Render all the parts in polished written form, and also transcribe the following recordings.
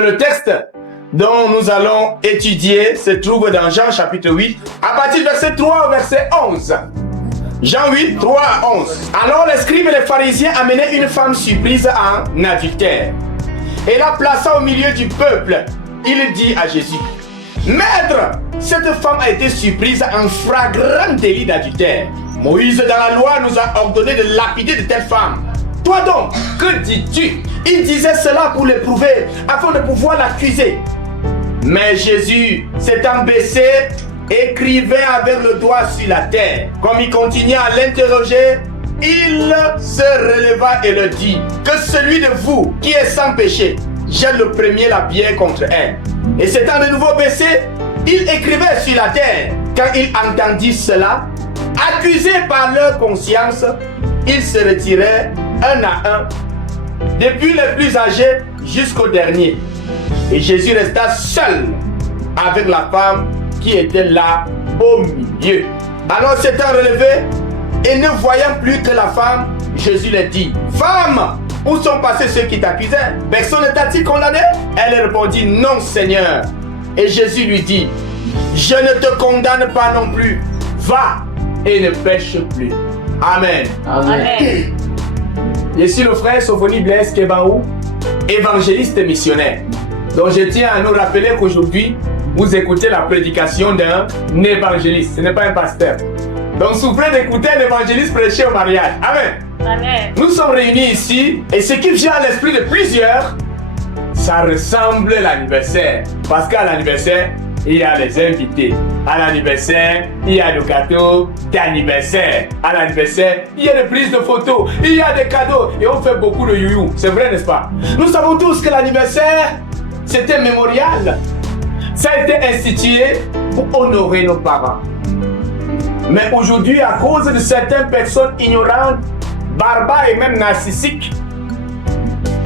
Le texte dont nous allons étudier se trouve dans Jean chapitre 8, à partir du verset 3 au verset 11. Jean 8, 3 à 11. Alors les scribes et les pharisiens amenaient une femme surprise en adultère et la plaça au milieu du peuple. Il dit à Jésus: Maître, cette femme a été surprise en flagrant délit d'adultère. Moïse dans la loi nous a ordonné de lapider de telles femmes. Toi donc, que dis-tu? Il disait cela pour l'éprouver, afin de pouvoir l'accuser. Mais Jésus, s'étant baissé, écrivait avec le doigt sur la terre. Comme il continuait à l'interroger, il se releva et le dit: Que celui de vous qui est sans péché jette le premier la pierre contre elle. Et s'étant de nouveau baissé, il écrivait sur la terre. Quand il entendit cela, accusés par leur conscience, ils se retiraient un à un, depuis les plus âgés jusqu'au dernier. Et Jésus resta seul avec la femme qui était là au milieu. Alors s'étant relevé et ne voyant plus que la femme, Jésus lui dit: Femme, où sont passés ceux qui t'accusaient? Personne ne t'a-t-il condamné? Elle répondit: Non, Seigneur. Et Jésus lui dit: Je ne te condamne pas non plus. Va et ne pêche plus. Amen. Amen. Je suis le frère Sophonie Blaise Kebaou, évangéliste missionnaire. Donc je tiens à nous rappeler qu'aujourd'hui, vous écoutez la prédication d'un évangéliste. Ce n'est pas un pasteur. Donc souffrez d'écouter l'évangéliste prêcher au mariage. Amen. Amen. Nous sommes réunis ici et ce qui vient à l'esprit de plusieurs, ça ressemble à l'anniversaire. Parce qu'à l'anniversaire, il y a les invités. À l'anniversaire, il y a le gâteau d'anniversaire. À l'anniversaire, il y a des prises de photos. Il y a des cadeaux. Et on fait beaucoup de youyou. C'est vrai, n'est-ce pas? Nous savons tous que l'anniversaire, c'était mémorial. Ça a été institué pour honorer nos parents. Mais aujourd'hui, à cause de certaines personnes ignorantes, barbares et même narcissiques,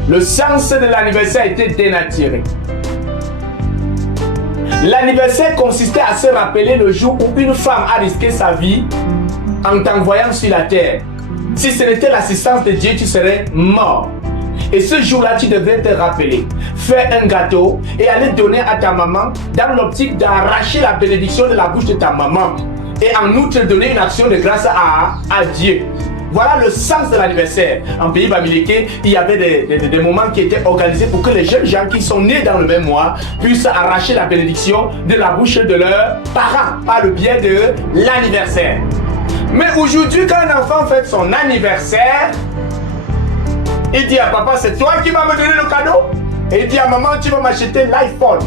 le sens de l'anniversaire a été dénaturé. L'anniversaire consistait à se rappeler le jour où une femme a risqué sa vie en t'envoyant sur la terre. Si ce n'était l'assistance de Dieu, tu serais mort. Et ce jour-là, tu devrais te rappeler, faire un gâteau et aller donner à ta maman dans l'optique d'arracher la bénédiction de la bouche de ta maman. Et en outre, donner une action de grâce à Dieu. Voilà le sens de l'anniversaire. En pays bamileke, il y avait des moments qui étaient organisés pour que les jeunes gens qui sont nés dans le même mois puissent arracher la bénédiction de la bouche de leurs parents par le biais de l'anniversaire. Mais aujourd'hui, quand un enfant fête son anniversaire, il dit à papa: c'est toi qui vas me donner le cadeau. Et il dit à maman: tu vas m'acheter l'iPhone.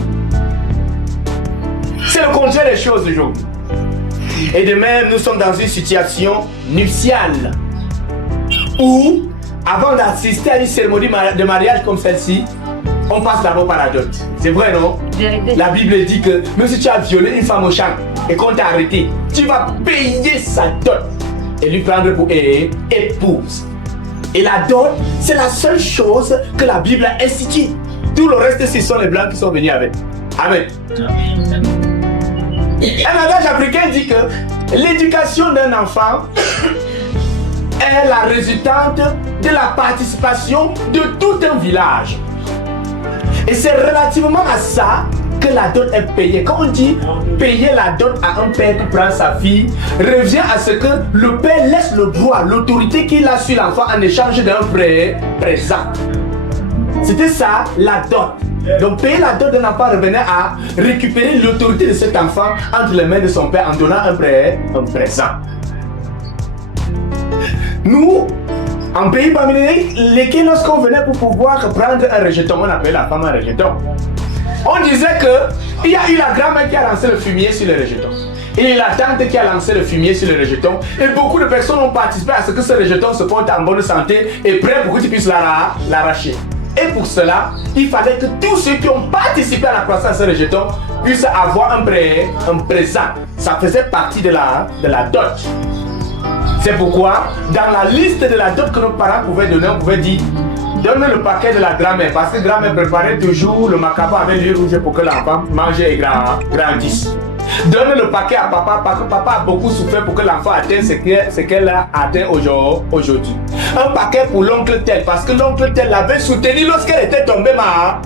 C'est le contraire des choses aujourd'hui. Et de même, nous sommes dans une situation nuptiale où, avant d'assister à une cérémonie de mariage comme celle-ci, on passe d'abord par la dot. C'est vrai, non? La Bible dit que même si tu as violé une femme au champ et qu'on t'a arrêté, tu vas payer sa dot et lui prendre pour épouse. Et la dot, c'est la seule chose que la Bible a instituée. Tout le reste, ce sont les blancs qui sont venus avec. Amen. Un adage africain dit que l'éducation d'un enfant est la résultante de la participation de tout un village. Et c'est relativement à ça que la dot est payée. Quand on dit payer la dot à un père qui prend sa fille, revient à ce que le père laisse le droit, l'autorité qu'il a sur l'enfant en échange d'un présent. C'était ça, la dot. Donc payer la dot d'un enfant revenait à récupérer l'autorité de cet enfant entre les mains de son père en donnant un présent. Nous, en pays bamileke, lorsqu'on venait pour pouvoir prendre un rejeton, on appelait la femme un rejeton. On disait qu'il y a eu la grand-mère qui a lancé le fumier sur le rejeton. Et la tante qui a lancé le fumier sur le rejeton. Et beaucoup de personnes ont participé à ce que ce rejeton se porte en bonne santé et prêt pour que tu puisses l'arracher. Et pour cela, il fallait que tous ceux qui ont participé à la croissance de ce rejeton puissent avoir un présent. Ça faisait partie de la dot. C'est pourquoi, dans la liste de la dot que nos parents pouvaient donner, on pouvait dire: donne le paquet de la grand-mère, parce que grand-mère préparait toujours le macabre avec l'huile rouge pour que l'enfant mange et grandisse. Donne le paquet à papa parce que papa a beaucoup souffert pour que l'enfant atteigne ce qu'elle a atteint aujourd'hui. Un paquet pour l'oncle tel parce que l'oncle tel l'avait soutenu lorsqu'elle était tombée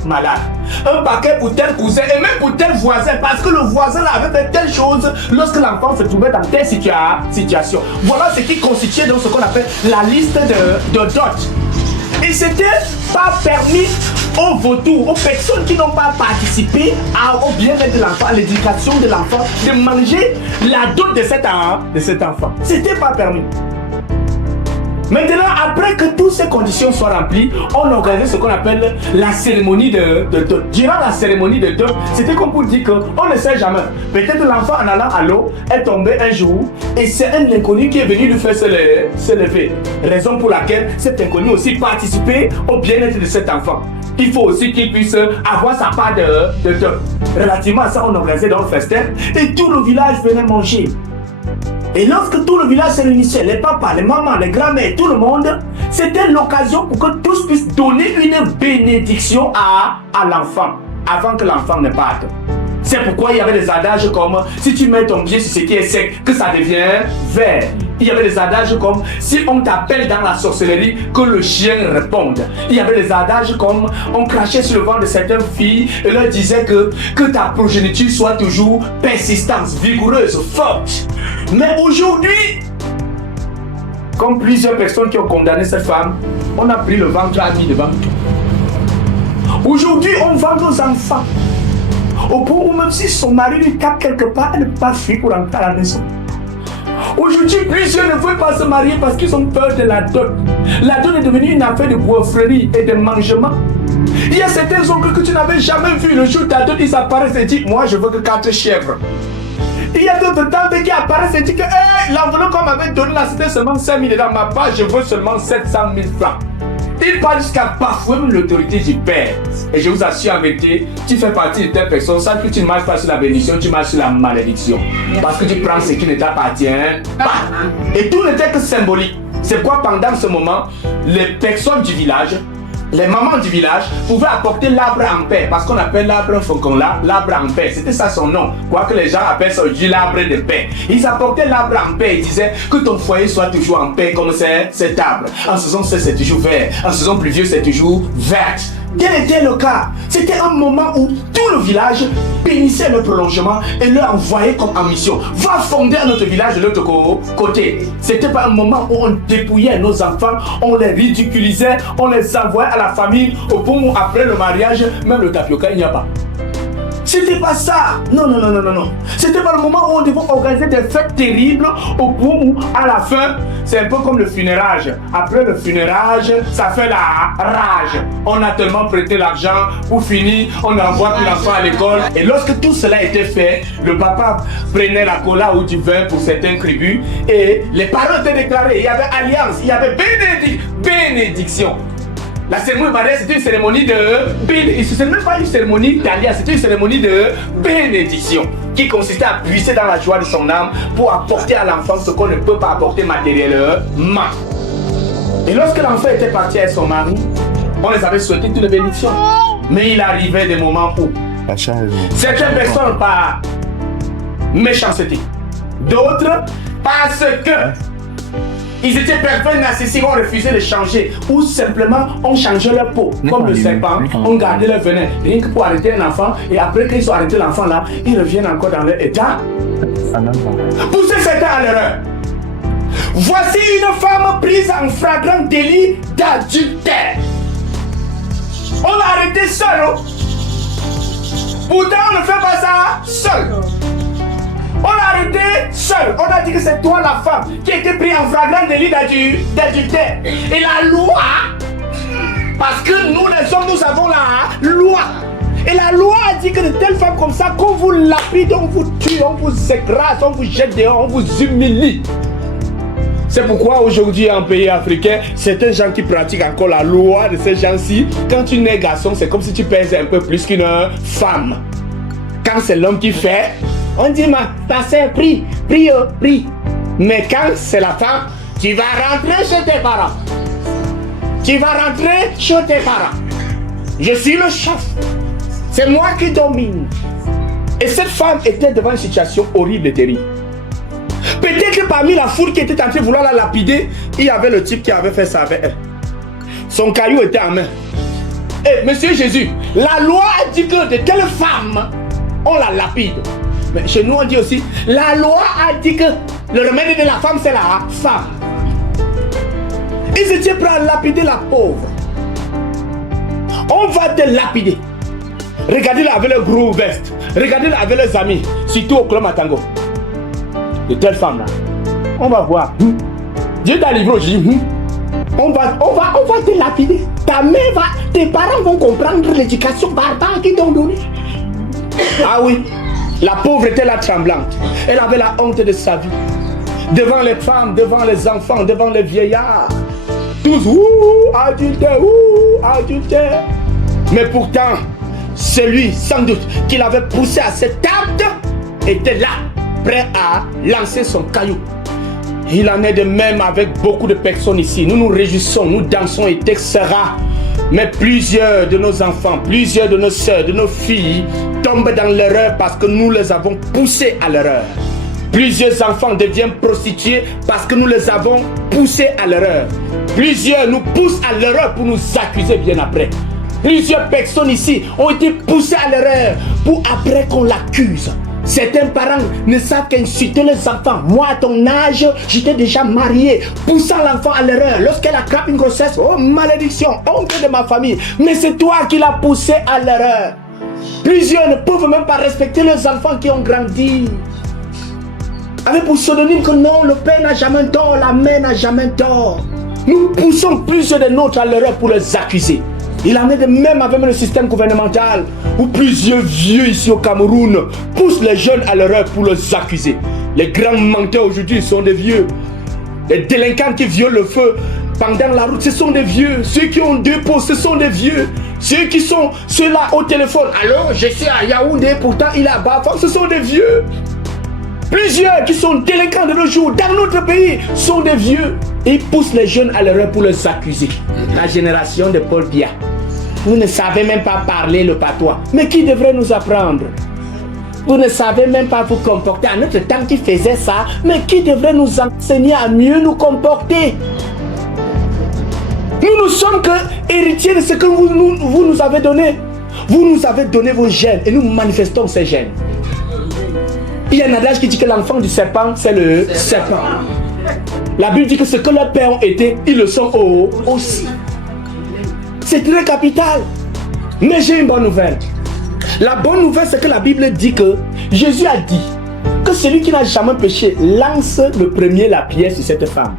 malade. Un paquet pour tel cousin et même pour tel voisin parce que le voisin avait fait telle chose lorsque l'enfant se trouvait dans telle situation. Voilà ce qui constituait donc ce qu'on appelle la liste de dot. Et c'était pas permis aux vautours, aux personnes qui n'ont pas participé au bien-être de l'enfant, à l'éducation de l'enfant, de manger la dot de cet enfant. C'était pas permis. Maintenant, après que toutes ces conditions soient remplies, on organisait ce qu'on appelle la cérémonie de dot. Durant la cérémonie de dot, c'était comme pour dire qu'on ne sait jamais. Peut-être l'enfant en allant à l'eau est tombé un jour et c'est un inconnu qui est venu lui faire se lever. Raison pour laquelle cet inconnu aussi participé au bien-être de cet enfant. Il faut aussi qu'il puisse avoir sa part de dot. Relativement à ça, on organisait dans le festin et tout le village venait manger. Et lorsque tout le village se réunissait, les papas, les mamans, les grands-mères, tout le monde, c'était l'occasion pour que tous puissent donner une bénédiction à l'enfant, avant que l'enfant ne parte. C'est pourquoi il y avait des adages comme si tu mets ton pied sur ce qui est sec, que ça devient vert. Il y avait des adages comme si on t'appelle dans la sorcellerie, que le chien réponde. Il y avait des adages comme on crachait sur le ventre de certaines filles et leur disait que ta progéniture soit toujours persistante, vigoureuse, forte. Mais aujourd'hui, comme plusieurs personnes qui ont condamné cette femme, on a pris le ventre à mis devant tout. Aujourd'hui, on vend nos enfants. Au point où même si son mari lui tape quelque part, elle ne peut pas fuir pour rentrer à la maison. Aujourd'hui, plusieurs ne veulent pas se marier parce qu'ils ont peur de la dot. La dot est devenue une affaire de boufferie et de mangement. Il y a certains oncles que tu n'avais jamais vus. Le jour de ta dot, ils apparaissent et disent, moi je veux que 4 chèvres. Il y a d'autres tantes qui apparaissent et disent que hey, l'enveloppe qu'on m'avait donné là, c'était seulement 5 000 dans ma part, je veux seulement 700 000 francs. Il parle jusqu'à bafouer l'autorité du Père. Et je vous assure en vérité, tu fais partie de telle personne, sans que tu ne marches pas sur la bénédiction, tu marches sur la malédiction. Parce que tu prends ce qui ne t'appartient pas. Et tout n'était que symbolique. C'est quoi pendant ce moment, les personnes du village, les mamans du village pouvaient apporter l'arbre en paix, parce qu'on appelle l'arbre faucon là, l'arbre en paix, c'était ça son nom, quoique les gens appellent ça aujourd'hui l'arbre de paix. Ils apportaient l'arbre en paix, ils disaient que ton foyer soit toujours en paix comme c'est cet arbre. En saison sèche c'est toujours vert, en saison pluvieuse c'est toujours verte. Quel était le cas? C'était un moment où tout le village bénissait le prolongement et le envoyait comme en mission. Va fonder notre village de l'autre côté. C'était pas un moment où on dépouillait nos enfants, on les ridiculisait, on les envoyait à la famille au point où après le mariage, même le tapioca, il n'y a pas. C'était pas ça. Non. C'était pas le moment où on devait organiser des fêtes terribles au point où, à la fin, c'est un peu comme le funérage. Après le funérage, ça fait la rage. On a tellement prêté l'argent pour finir, on envoie tout l'enfant à l'école. Et lorsque tout cela était fait, le papa prenait la cola ou du vin pour certaines tribus et les parents étaient déclarés. Il y avait alliance, il y avait bénédiction. La cérémonie mariage, c'était une cérémonie de bénédiction. Ce n'est même pas une cérémonie d'alliance, c'était une cérémonie de bénédiction qui consistait à puiser dans la joie de son âme pour apporter à l'enfant ce qu'on ne peut pas apporter matériellement. Et lorsque l'enfant était parti avec son mari, on les avait souhaité toutes les bénédictions. Mais il arrivait des moments où certaines personnes par méchanceté, d'autres parce que ils étaient pervers narcissiques, ont refusé de changer ou simplement on changeait leur peau comme le serpent, on gardait leur venin rien que pour arrêter un enfant et après qu'ils ont arrêté l'enfant là, ils reviennent encore dans leur état. Poussez certains à l'erreur. Voici une femme prise en flagrant délit d'adultère. On l'a arrêtée seule. Pourtant on ne fait pas ça seul. On l'a arrêté seul. On a dit que c'est toi la femme qui a été prise en flagrant délit d'adultère. Et la loi, parce que nous les hommes, nous avons la loi. Et la loi a dit que de telles femmes comme ça, qu'on vous lapide, on vous tue, on vous écrase, on vous jette dehors, on vous humilie. C'est pourquoi aujourd'hui en pays africain, certains gens qui pratiquent encore la loi de ces gens-ci, quand tu nais garçon, c'est comme si tu pèses un peu plus qu'une femme. Quand c'est l'homme qui fait, on dit ta sœur prie. Mais quand c'est la femme, tu vas rentrer chez tes parents. Je suis le chef. C'est moi qui domine. Et cette femme était devant une situation horrible et terrible. Peut-être que parmi la foule qui était en train de vouloir la lapider, il y avait le type qui avait fait ça avec elle. Son caillou était en main. Et monsieur Jésus, la loi a dit que de telle femme, on la lapide. Mais chez nous, on dit aussi, la loi a dit que le remède de la femme, c'est la femme. Ils étaient prêts à lapider la pauvre. On va te lapider. Regardez-la avec le gros veste. Regardez-la avec les amis. Surtout au club Matango. De telle femme-là. On va voir. Dieu t'a livré aujourd'hui. On va te lapider. Ta mère va, tes parents vont comprendre l'éducation barbare qu'ils t'ont donnée. Ah oui, la pauvre était là tremblante. Elle avait la honte de sa vie. Devant les femmes, devant les enfants, devant les vieillards. Tous, adultère, adultère. Mais pourtant, celui, sans doute, qui l'avait poussé à cet acte, était là, prêt à lancer son caillou. Il en est de même avec beaucoup de personnes ici. Nous nous réjouissons, nous dansons, etc. Mais plusieurs de nos enfants, plusieurs de nos soeurs, de nos filles tombent dans l'erreur parce que nous les avons poussés à l'erreur. Plusieurs enfants deviennent prostitués parce que nous les avons poussés à l'erreur. Plusieurs nous poussent à l'erreur pour nous accuser bien après. Plusieurs personnes ici ont été poussées à l'erreur pour après qu'on l'accuse. Certains parents ne savent qu'insulter les enfants. Moi, à ton âge, j'étais déjà marié, poussant l'enfant à l'erreur. Lorsqu'elle attrape une grossesse, oh malédiction, honte de ma famille. Mais c'est toi qui l'as poussé à l'erreur. Plusieurs ne peuvent même pas respecter les enfants qui ont grandi. Avec pour pseudonyme que non, le père n'a jamais tort, la mère n'a jamais tort. Nous poussons plusieurs de nôtres à l'erreur pour les accuser. Il en est de même avec le système gouvernemental où plusieurs vieux ici au Cameroun poussent les jeunes à l'erreur pour les accuser. Les grands menteurs aujourd'hui sont des vieux. Les délinquants qui violent le feu pendant la route, ce sont des vieux. Ceux qui ont deux postes, ce sont des vieux. Ceux qui sont ceux-là au téléphone. Alors, je suis à Yaoundé, pourtant il est à Bafang, ce sont des vieux. Plusieurs qui sont délinquants de nos jours dans notre pays sont des vieux. Et ils poussent les jeunes à l'erreur pour les accuser. La génération de Paul Biya. Vous ne savez même pas parler le patois. Mais qui devrait nous apprendre? Vous ne savez même pas vous comporter. À notre temps qui faisait ça, mais qui devrait nous enseigner à mieux nous comporter? Nous ne sommes que héritiers de ce que vous nous avez donné. Vous nous avez donné vos gènes et nous manifestons ces gènes. Il y a un adage qui dit que l'enfant du serpent, c'est le serpent. La Bible dit que ce que leurs pères ont été, ils le sont aussi. C'est très capital. Mais j'ai une bonne nouvelle. La bonne nouvelle, c'est que la Bible dit que Jésus a dit que celui qui n'a jamais péché lance le premier la pierre sur cette femme.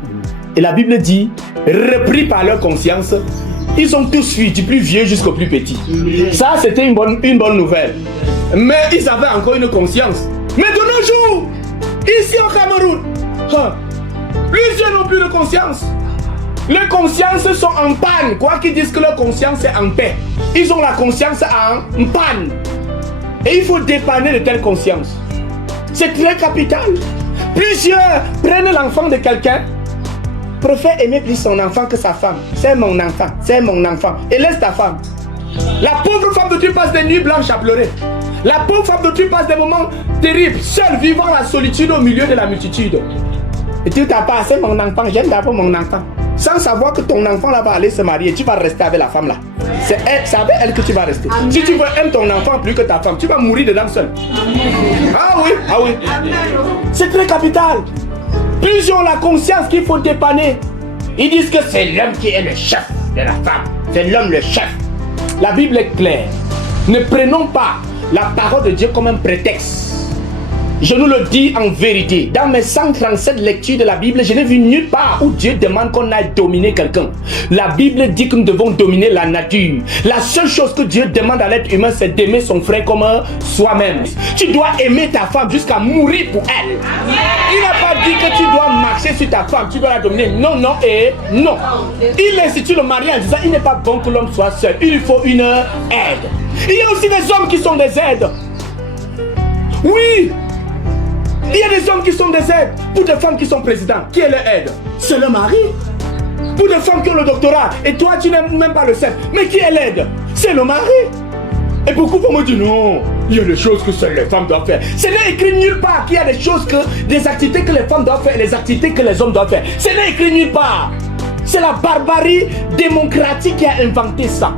Et la Bible dit, repris par leur conscience, ils ont tous fui, du plus vieux jusqu'au plus petit. Ça, c'était une bonne nouvelle. Mais ils avaient encore une conscience. Mais de nos jours, ici au Cameroun, plusieurs n'ont plus de conscience. Les consciences sont en panne. Quoi qu'ils disent que leur conscience est en paix. Ils ont la conscience en panne. Et il faut dépanner de telle conscience. C'est très capital. Plusieurs prennent l'enfant de quelqu'un, préfèrent aimer plus son enfant que sa femme. C'est mon enfant, c'est mon enfant. Et laisse ta femme. La pauvre femme de Dieu passe des nuits blanches à pleurer. La pauvre femme de Dieu passe des moments terribles, seule, vivant la solitude au milieu de la multitude. Et tu t'as pas, c'est mon enfant, j'aime d'abord mon enfant. Sans savoir que ton enfant là va aller se marier, tu vas rester avec la femme là. C'est avec elle que tu vas rester. Amen. Si tu veux aimer ton enfant plus que ta femme, tu vas mourir dedans seul. Amen. Ah oui, ah oui. C'est très capital. Plusieurs ont la conscience qu'il faut dépanner. Ils disent que c'est l'homme qui est le chef de la femme. C'est l'homme le chef. La Bible est claire. Ne prenons pas la parole de Dieu comme un prétexte. Je nous le dis en vérité. Dans mes 137 lectures de la Bible, je n'ai vu nulle part où Dieu demande qu'on aille dominer quelqu'un. La Bible dit que nous devons dominer la nature. La seule chose que Dieu demande à l'être humain, c'est d'aimer son frère comme soi-même. Tu dois aimer ta femme jusqu'à mourir pour elle. Il n'a pas dit que tu dois marcher sur ta femme, tu dois la dominer. Non, non et non. Il institue le mariage en disant il n'est pas bon que l'homme soit seul. Il faut une aide. Il y a aussi des hommes qui sont des aides. Oui. Il y a des hommes qui sont des aides pour des femmes qui sont présidents. Qui est leur aide? C'est le mari. Pour des femmes qui ont le doctorat et toi tu n'aimes même pas le sexe. Mais qui est l'aide? C'est le mari. Et beaucoup vont me dire non, il y a des choses que seules les femmes doivent faire. Ce n'est écrit nulle part qu'il y a des choses des activités que les femmes doivent faire et des activités que les hommes doivent faire. Ce n'est écrit nulle part. C'est la barbarie démocratique qui a inventé ça.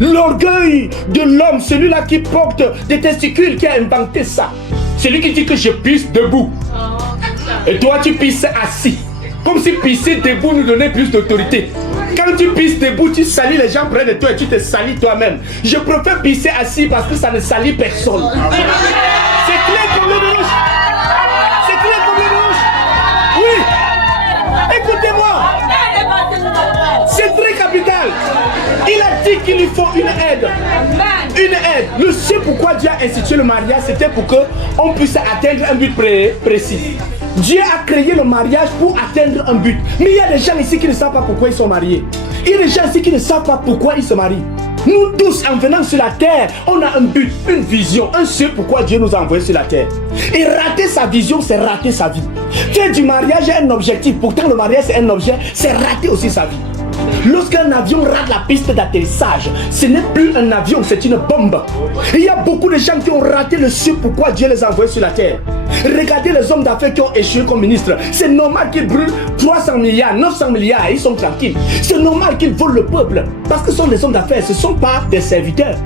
L'orgueil de l'homme, celui-là qui porte des testicules, qui a inventé ça. Celui qui dit que je pisse debout. Et toi tu pisses assis. Comme si pisser debout nous donnait plus d'autorité. Quand tu pisses debout, tu salis les gens près de toi et tu te salis toi-même. Je préfère pisser assis parce que ça ne salit personne. C'est clair comme le rouge. C'est clair comme le rouge. Oui. Écoutez-moi. C'est très capital. Il a dit qu'il lui faut une aide. Une aide. Le seul pourquoi Dieu a institué le mariage, c'était pour qu'on puisse atteindre un but précis. Dieu a créé le mariage pour atteindre un but. Mais il y a des gens ici qui ne savent pas pourquoi ils sont mariés. Il y a des gens ici qui ne savent pas pourquoi ils se marient. Nous tous, en venant sur la terre, on a un but, une vision, un seul pourquoi Dieu nous a envoyés sur la terre. Et rater sa vision, c'est rater sa vie. Faire du mariage un objectif, pourtant le mariage c'est un objet, c'est rater aussi sa vie. Lorsqu'un avion rate la piste d'atterrissage, ce n'est plus un avion, c'est une bombe. Il y a beaucoup de gens qui ont raté le ce pourquoi Dieu les a envoyés sur la terre. Regardez les hommes d'affaires qui ont échoué comme ministres. C'est normal qu'ils brûlent 300 milliards, 900 milliards et ils sont tranquilles. C'est normal qu'ils volent le peuple parce que ce sont des hommes d'affaires, ce ne sont pas des serviteurs.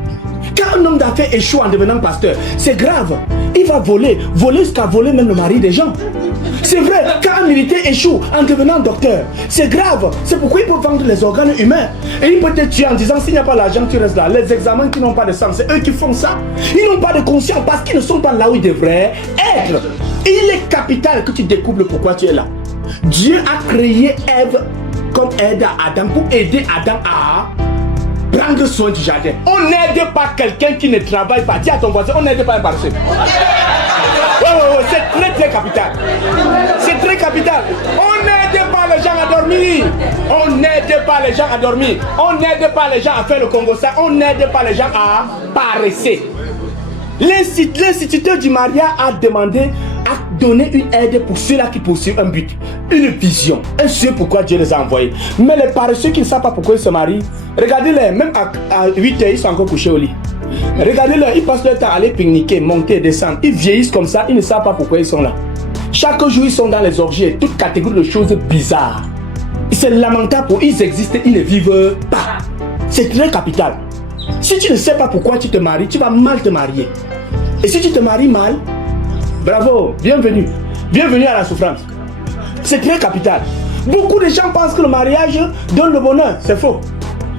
Quand un homme d'affaires échoue en devenant pasteur, c'est grave. Il va voler jusqu'à voler même le mari des gens. C'est vrai, quand un militaire échoue en devenant docteur, c'est grave. C'est pourquoi il peut vendre les organes humains. Et il peut te tuer en disant s'il n'y a pas l'argent, tu restes là. Les examens qui n'ont pas de sens, c'est eux qui font ça. Ils n'ont pas de conscience parce qu'ils ne sont pas là où ils devraient être. Il est capital que tu découvres pourquoi tu es là. Dieu a créé Ève comme aide à Adam pour aider Adam à prendre soin du jardin. On n'aide pas quelqu'un qui ne travaille pas. Dis à ton voisin, on n'aide pas un paresseux. Ouais, c'est très très capital. C'est très capital. On n'aide pas les gens à dormir. On n'aide pas les gens à dormir. On n'aide pas les gens à faire le Congo ça. On n'aide pas les gens à paresser. L'instituteur du mariage a demandé à donner une aide pour ceux-là qui poursuivent un but, une vision, un ce pourquoi Dieu les a envoyés. Mais les paresseux qui ne savent pas pourquoi ils se marient, regardez-les, même à 8 heures, ils sont encore couchés au lit. Regardez-les, ils passent leur temps à aller pique-niquer, monter, descendre. Ils vieillissent comme ça, ils ne savent pas pourquoi ils sont là. Chaque jour, ils sont dans les orgies, toute catégorie de choses bizarres. C'est lamentable pour eux, ils existent, ils ne vivent pas. C'est très capital. Si tu ne sais pas pourquoi tu te maries, tu vas mal te marier. Et si tu te maries mal, bravo, bienvenue. Bienvenue à la souffrance. C'est très capital. Beaucoup de gens pensent que le mariage donne le bonheur. C'est faux.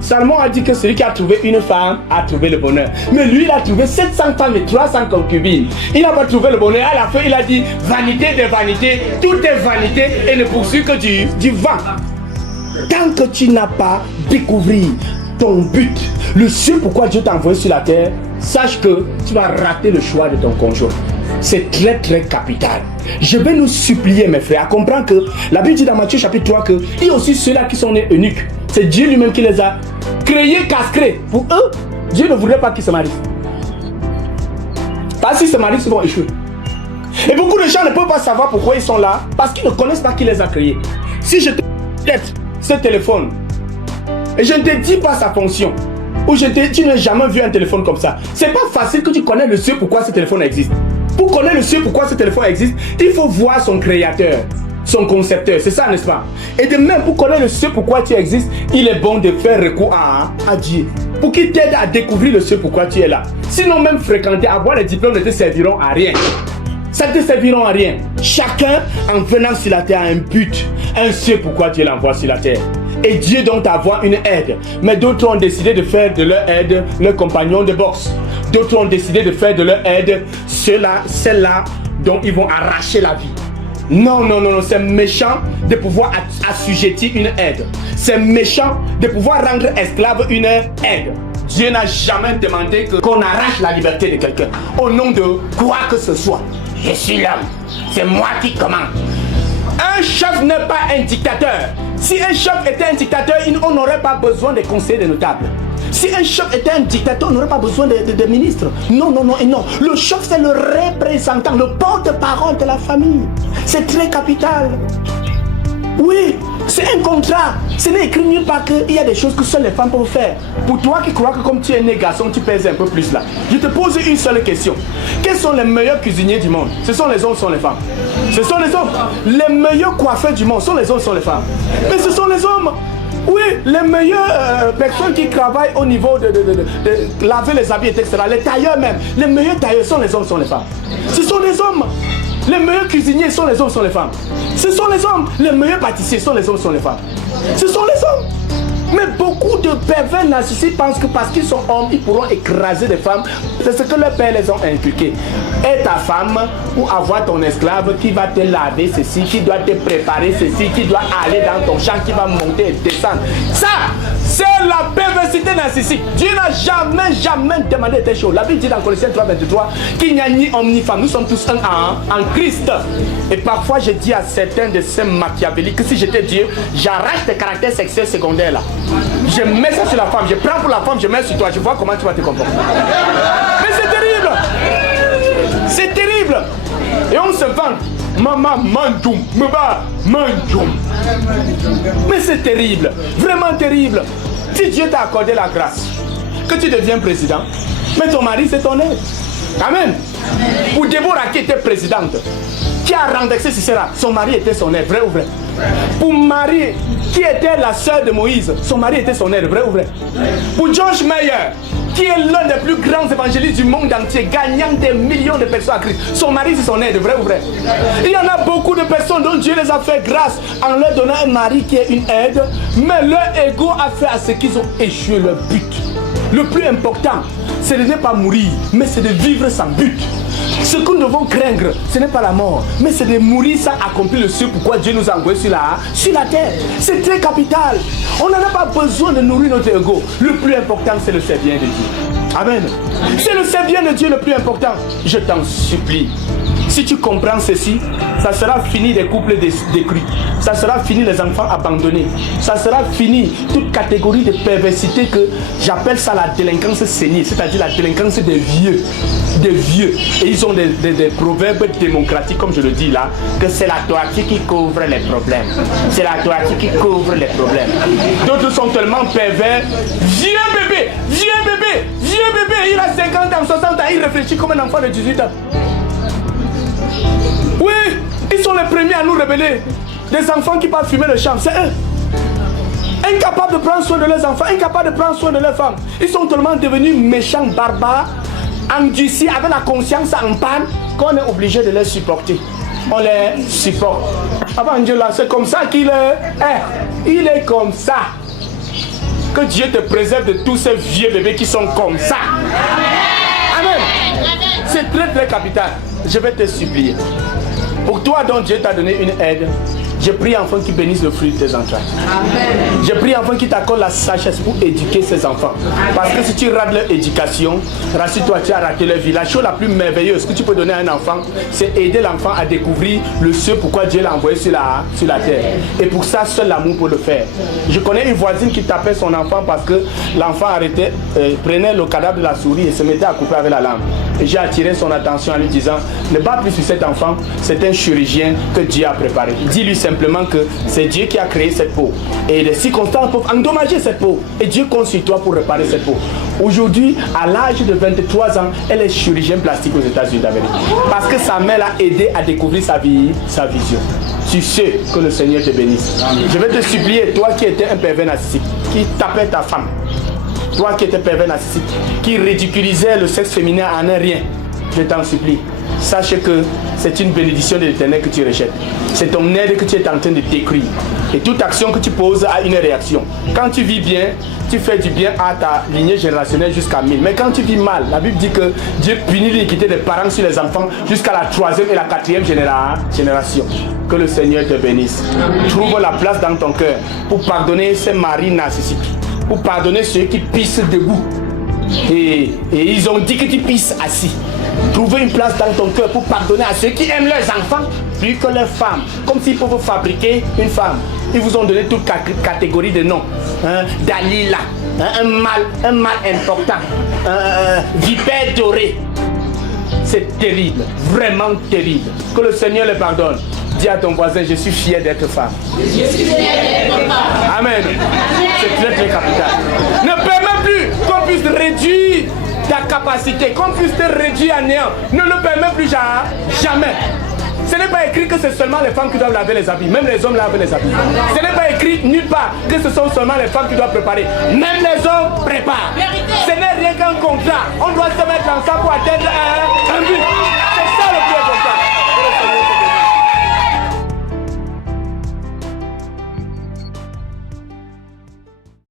Salomon a dit que celui qui a trouvé une femme a trouvé le bonheur. Mais lui, il a trouvé 700 femmes et 300 concubines. Il n'a pas trouvé le bonheur. À la fin, il a dit vanité des vanités, tout est vanité et ne poursuit que du vent. Tant que tu n'as pas découvert ton but, le seul pourquoi Dieu t'a envoyé sur la terre, sache que tu vas rater le choix de ton conjoint. C'est très très capital. Je vais nous supplier mes frères à comprendre que la Bible dit dans Matthieu chapitre 3 que il y a aussi ceux-là qui sont nés eunuques. C'est Dieu lui-même qui les a créés, castrés. Pour eux, Dieu ne voudrait pas qu'ils se marient. Parce qu'ils se marient, ils vont échouer. Et beaucoup de gens ne peuvent pas savoir pourquoi ils sont là parce qu'ils ne connaissent pas qui les a créés. Si je te jette ce téléphone et je ne te dis pas sa fonction, ou tu n'as jamais vu un téléphone comme ça, c'est pas facile que tu connais le ce pourquoi ce téléphone existe. Pour connaître le ce pourquoi ce téléphone existe, il faut voir son créateur, son concepteur, c'est ça, n'est-ce pas? Et de même, pour connaître le ce pourquoi tu existes, il est bon de faire recours à Dieu, pour qu'il t'aide à découvrir le ce pourquoi tu es là. Sinon, même fréquenter, avoir les diplômes ne te serviront à rien. Ça ne te serviront à rien. Chacun, en venant sur la terre, a un but, un ce pourquoi Dieu l'envoie sur la terre. Et Dieu doit avoir une aide. Mais d'autres ont décidé de faire de leur aide leur compagnon de boxe. D'autres ont décidé de faire de leur aide celle-là dont ils vont arracher la vie. Non, c'est méchant de pouvoir assujettir une aide. C'est méchant de pouvoir rendre esclave une aide. Dieu n'a jamais demandé qu'on arrache la liberté de quelqu'un au nom de quoi que ce soit. Je suis l'homme, c'est moi qui commande. Un chef n'est pas un dictateur. Si un chef était un dictateur, on n'aurait pas besoin de conseillers de notables. Si un chef était un dictateur, on n'aurait pas besoin de ministres. Non. Le chef, c'est le représentant, le porte-parole de la famille. C'est très capital. Oui, C'est un contrat. Ce n'est écrit nulle part qu'il y a des choses que seules les femmes peuvent faire. Pour toi qui crois que comme tu es né garçon, tu pèses un peu plus là. Je te pose une seule question. Quels sont les meilleurs cuisiniers du monde? Ce sont les hommes ou sont les femmes? Ce sont les hommes. Les meilleurs coiffeurs du monde sont les hommes ou sont les femmes? Mais ce sont les hommes. Oui, les meilleures personnes qui travaillent au niveau de laver les habits, etc. Les tailleurs même. Les meilleurs tailleurs sont les hommes ou sont les femmes? Ce sont les hommes. Les meilleurs cuisiniers sont les hommes, sont les femmes. Ce sont les hommes. Les meilleurs pâtissiers sont les hommes, sont les femmes. Ce sont les hommes. Mais beaucoup de pervers narcissiques pensent que parce qu'ils sont hommes, ils pourront écraser des femmes. C'est ce que leurs pères les ont inculqué. Et ta femme, ou avoir ton esclave qui va te laver ceci, qui doit te préparer ceci, qui doit aller dans ton champ, qui va monter et descendre. Ça, c'est la perversité narcissique. Dieu n'a jamais demandé tes choses. La Bible dit dans Colossiens 3:23 qu'il n'y a ni homme ni femme. Nous sommes tous un en Christ. Et parfois, je dis à certains de ces machiavéliques que si j'étais Dieu, j'arrache tes caractères sexuels secondaires là. Je mets ça sur la femme, je prends pour la femme, je mets sur toi, je vois comment tu vas te comporter. Mais c'est terrible. C'est terrible. Et on se vante. Maman mandoum, meba mandoum. Mais c'est terrible, vraiment terrible. Si Dieu t'a accordé la grâce, que tu deviens président, mais ton mari c'est ton aide. Amen. Pour Déborah qui était présidente, qui a rendexé Sisera, son mari était son aide, vrai ou vrai? Pour Marie, qui était la sœur de Moïse, son mari était son aide, vrai ou vrai? Pour George Meyer, qui est l'un des plus grands évangélistes du monde entier, gagnant des millions de personnes à Christ, son mari c'est son aide, vrai ou vrai? Il y en a beaucoup de personnes dont Dieu les a fait grâce en leur donnant un mari qui est une aide, mais leur ego a fait à ce qu'ils ont échoué leur but. Le plus important, ce n'est pas mourir, mais c'est de vivre sans but. Ce que nous devons craindre, ce n'est pas la mort, mais c'est de mourir sans accomplir le ce pourquoi Dieu nous a envoyés sur la terre. C'est très capital. On n'en a pas besoin de nourrir notre ego. Le plus important, c'est le servir de Dieu. Amen. C'est le servir de Dieu le plus important. Je t'en supplie. Si tu comprends ceci, ça sera fini les couples détruits. Ça sera fini les enfants abandonnés. Ça sera fini toute catégorie de perversité que j'appelle ça la délinquance saignée, c'est-à-dire la délinquance des vieux. Des vieux. Et ils ont des proverbes démocratiques, comme je le dis là, que c'est la toiture qui couvre les problèmes. C'est la toiture qui couvre les problèmes. D'autres sont tellement pervers. Vieux bébé, il a 50 ans, 60 ans, il réfléchit comme un enfant de 18 ans. Oui, ils sont les premiers à nous révéler. Des enfants qui partent fumer le champ, c'est eux. Incapables de prendre soin de leurs enfants, incapables de prendre soin de leurs femmes. Ils sont tellement devenus méchants, barbares, endurcis, avec la conscience en panne, qu'on est obligé de les supporter. On les supporte. Avant Dieu là, c'est comme ça qu'il est. Il est comme ça. Que Dieu te préserve de tous ces vieux bébés qui sont comme ça. Amen. C'est très très capital. Je vais te supplier. Pour toi dont Dieu t'a donné une aide, je prie enfin qu'il bénisse le fruit de tes entrailles. Amen. Je prie enfin qu'il t'accorde la sagesse pour éduquer ses enfants. Parce que si tu rates leur éducation, rassure-toi, tu as raté leur vie. La chose la plus merveilleuse que tu peux donner à un enfant, c'est aider l'enfant à découvrir le ce pourquoi Dieu l'a envoyé sur la terre. Et pour ça, seul l'amour peut le faire. Je connais une voisine qui tapait son enfant parce que l'enfant prenait le cadavre de la souris et se mettait à couper avec la lame. Et j'ai attiré son attention en lui disant, ne bats plus sur cet enfant, c'est un chirurgien que Dieu a préparé. Dis-lui simplement que c'est Dieu qui a créé cette peau. Et les circonstances peuvent endommager cette peau. Et Dieu compte sur toi pour réparer cette peau. Aujourd'hui, à l'âge de 23 ans, elle est chirurgien plastique aux États-Unis d'Amérique. Parce que sa mère l'a aidé à découvrir sa vision. Tu sais que le Seigneur te bénisse. Je vais te supplier, toi qui étais un pervers narcissique, qui tapait ta femme, toi qui étais pervers narcissique, qui ridiculisait le sexe féminin en un rien, je t'en supplie, sache que c'est une bénédiction de l'Éternel que tu rejettes. C'est ton aide que tu es en train de détruire. Et toute action que tu poses a une réaction. Quand tu vis bien, tu fais du bien à ta lignée générationnelle jusqu'à 1000. Mais quand tu vis mal, la Bible dit que Dieu punit l'iniquité des parents sur les enfants jusqu'à la 3e et la 4e génération. Que le Seigneur te bénisse. Trouve la place dans ton cœur pour pardonner ces maris narcissiques, pour pardonner ceux qui pissent debout. Et ils ont dit que tu pisses assis. Trouver une place dans ton cœur pour pardonner à ceux qui aiment leurs enfants plus que leurs femmes. Comme s'ils pouvaient fabriquer une femme. Ils vous ont donné toute catégorie de noms. Dalila, un mal important, vipère dorée. C'est terrible, vraiment terrible. Que le Seigneur les pardonne. Dis à ton voisin, je suis fier d'être femme. Amen. C'est très très capital. Ne permets plus qu'on puisse réduire ta capacité, qu'on puisse te réduire à néant. Ne le permets plus jamais. Ce n'est pas écrit que c'est seulement les femmes qui doivent laver les habits. Même les hommes lavent les habits. Ce n'est pas écrit nulle part que ce sont seulement les femmes qui doivent préparer. Même les hommes préparent. Ce n'est rien qu'un contrat. On doit se mettre ensemble pour atteindre un